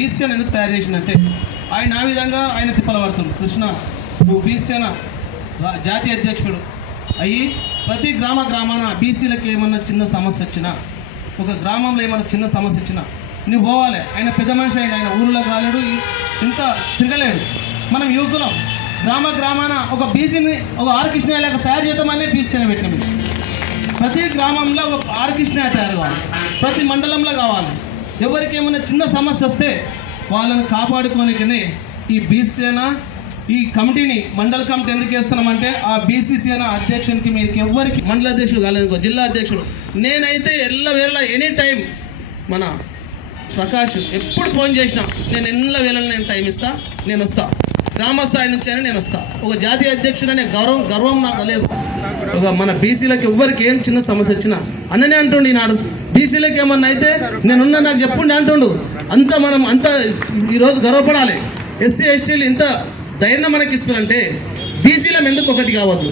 BCN ఎందుకు తయారు చేసిందంటే ఆయన ఆ విధంగా ఆయన తిప్పల పడుతుంది. కృష్ణ నువ్వు బీసీఎన్ జాతీయ అధ్యక్షుడు అయ్యి ప్రతి గ్రామాన బీసీలకు ఏమన్నా చిన్న సమస్య వచ్చినా, ఒక గ్రామంలో ఏమన్నా చిన్న సమస్య వచ్చినా నువ్వు పోవాలి. ఆయన పెద్ద మనిషి అయింది, ఆయన ఊళ్ళోకి రాలేడు, ఇంత తిరగలేడు. మనం యువకులం గ్రామాన ఒక బీసీని ఒక ఆర్ కృష్ణయ్య తయారు చేద్దామని బీసీని పెట్టినాం. ప్రతి గ్రామంలో ఒక ఆర్ కృష్ణయ్య తయారు కావాలి, ప్రతి మండలంలో కావాలి. ఎవరికి ఏమైనా చిన్న సమస్య వస్తే వాళ్ళని కాపాడుకోనికనే ఈ బీసీసేన ఈ కమిటీని మండల కమిటీ ఎందుకు వేస్తున్నామంటే ఆ బీసీసేన అధ్యక్షునికి మీకు ఎవరికి మండల అధ్యక్షుడు కాలేదు, జిల్లా అధ్యక్షుడు నేనైతే ఎల్లవేళ ఎనీ టైం మన ప్రకాష్ ఎప్పుడు ఫోన్ చేసినా నేను ఎల్లవేళ నేను టైం ఇస్తా, నేను వస్తా, గ్రామ స్థాయి నుంచి అయినా నేను వస్తా. ఒక జాతీయ అధ్యక్షుడు అనే గర్వం నాకు లేదు. ఒక మన బీసీలకు ఎవ్వరికి ఏం చిన్న సమస్య వచ్చినా అన్ననే అంటుండు. ఈనాడు బీసీలకు ఏమన్నా అయితే నేనున్నా నాకు చెప్పుండి అంటుండు. మనం ఈరోజు గర్వపడాలి. ఎస్సీ ఎస్టీలు ఇంత ధైర్యం మనకి ఇస్తారంటే బీసీలం ఎందుకు ఒకటి కావద్దు,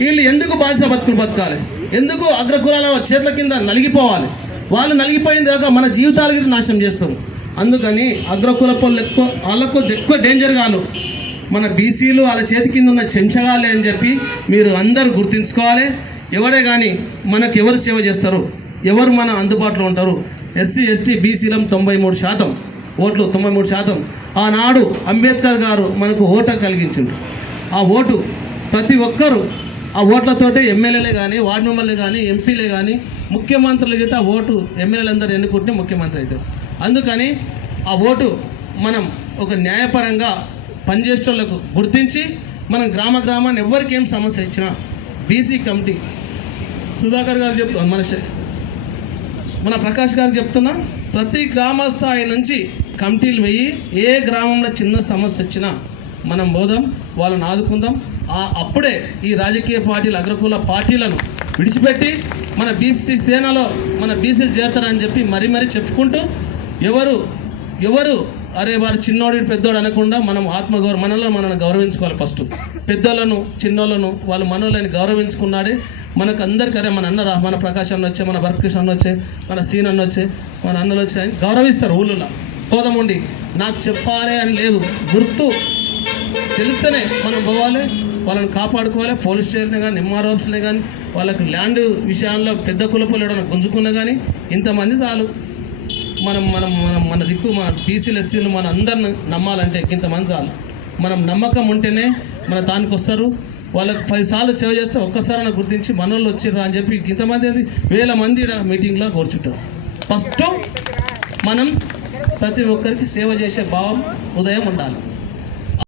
వీళ్ళు ఎందుకు బాధిత బతుకులు బతకాలి, ఎందుకు అగ్రకులాల చేతుల కింద నలిగిపోవాలి, వాళ్ళు నలిగిపోయింది కాక మన జీవితాలకి నాశనం చేస్తారు. అందుకని అగ్రకుల వాళ్ళకు ఎక్కువ డేంజర్ కాదు మన బీసీలు వాళ్ళ చేతి కింద ఉన్న చెంచగాలే అని చెప్పి మీరు అందరూ గుర్తుంచుకోవాలి. ఎవడే కానీ మనకు ఎవరు సేవ చేస్తారు, ఎవరు మన అందుబాటులో ఉంటారు. ఎస్సీ ఎస్టీ బీసీలం 93% ఓట్లు, 93%. ఆనాడు అంబేద్కర్ గారు మనకు ఓటు కలిగించిండు. ఆ ఓటు ప్రతి ఒక్కరూ ఆ ఓట్లతోటే ఎమ్మెల్యేలే కానీ, వార్డు మెంబర్లే కానీ, ఎంపీలే కానీ, ముఖ్యమంత్రులు గిట్ట ఓటు ఎమ్మెల్యేలందరూ ఎన్నుకుంటే ముఖ్యమంత్రి అవుతారు. అందుకని ఆ ఓటు మనం ఒక న్యాయపరంగా పనిచేసేటోళ్లకు గుర్తించి మనం గ్రామాన్ని ఎవరికి ఏం సమస్య ఇచ్చినా బీసీ కమిటీ సుధాకర్ గారు మన ప్రకాష్ గారు చెప్తున్నా, ప్రతి గ్రామ స్థాయి నుంచి కమిటీలు వెయ్యి ఏ గ్రామంలో చిన్న సమస్య వచ్చినా మనం పోదాం, వాళ్ళని ఆదుకుందాం. అప్పుడే ఈ రాజకీయ పార్టీలు అగ్రకుల పార్టీలను విడిచిపెట్టి మన బీసీ సేనలో మన బీసీలు చేరుతారని చెప్పి మరీ చెప్పుకుంటూ ఎవరు అరే వారు చిన్నోడు పెద్దోడు అనకుండా మనం మనల్ని గౌరవించుకోవాలి. ఫస్ట్ పెద్దోళ్ళను చిన్నోళ్ళను వాళ్ళు మనోళ్ళని గౌరవించుకున్నాడే మనకు అందరికీ అరే మన అన్నరా, మన ప్రకాష్ అన్న వచ్చే, మన భరత్కృష్ణ అన్న వచ్చే, మన సీన్ అన్న వచ్చే, మన అన్నలు వచ్చే గౌరవిస్తారు. ఊళ్ళో పోదాముండి నాకు చెప్పాలి అని లేదు, గుర్తు తెలిస్తేనే మనం పోవాలి, వాళ్ళని కాపాడుకోవాలి. పోలీస్ స్టేషన్నే కానీ, ఎంఆర్ ఆఫీస్నే కానీ, వాళ్ళకి ల్యాండ్ విషయాల్లో పెద్ద కులపోలు ఎవడన్నా గుంజుకున్నా కానీ ఇంతమంది చాలు. మన దిక్కు మన బీసీలు ఎస్సీలు మన అందరిని నమ్మాలంటే ఇంతమంది చాలు. మనం నమ్మకం ఉంటేనే మన దానికి వస్తారు. వాళ్ళకి 10 సార్లు సేవ చేస్తే ఒక్కసారి గుర్తించి మనోళ్ళు వచ్చిర్రా అని చెప్పి ఇంతమంది 1000 మంది మీటింగ్లో కూర్చుంటారు. ఫస్ట్ మనం ప్రతి ఒక్కరికి సేవ చేసే భావం ఉదయం ఉండాలి.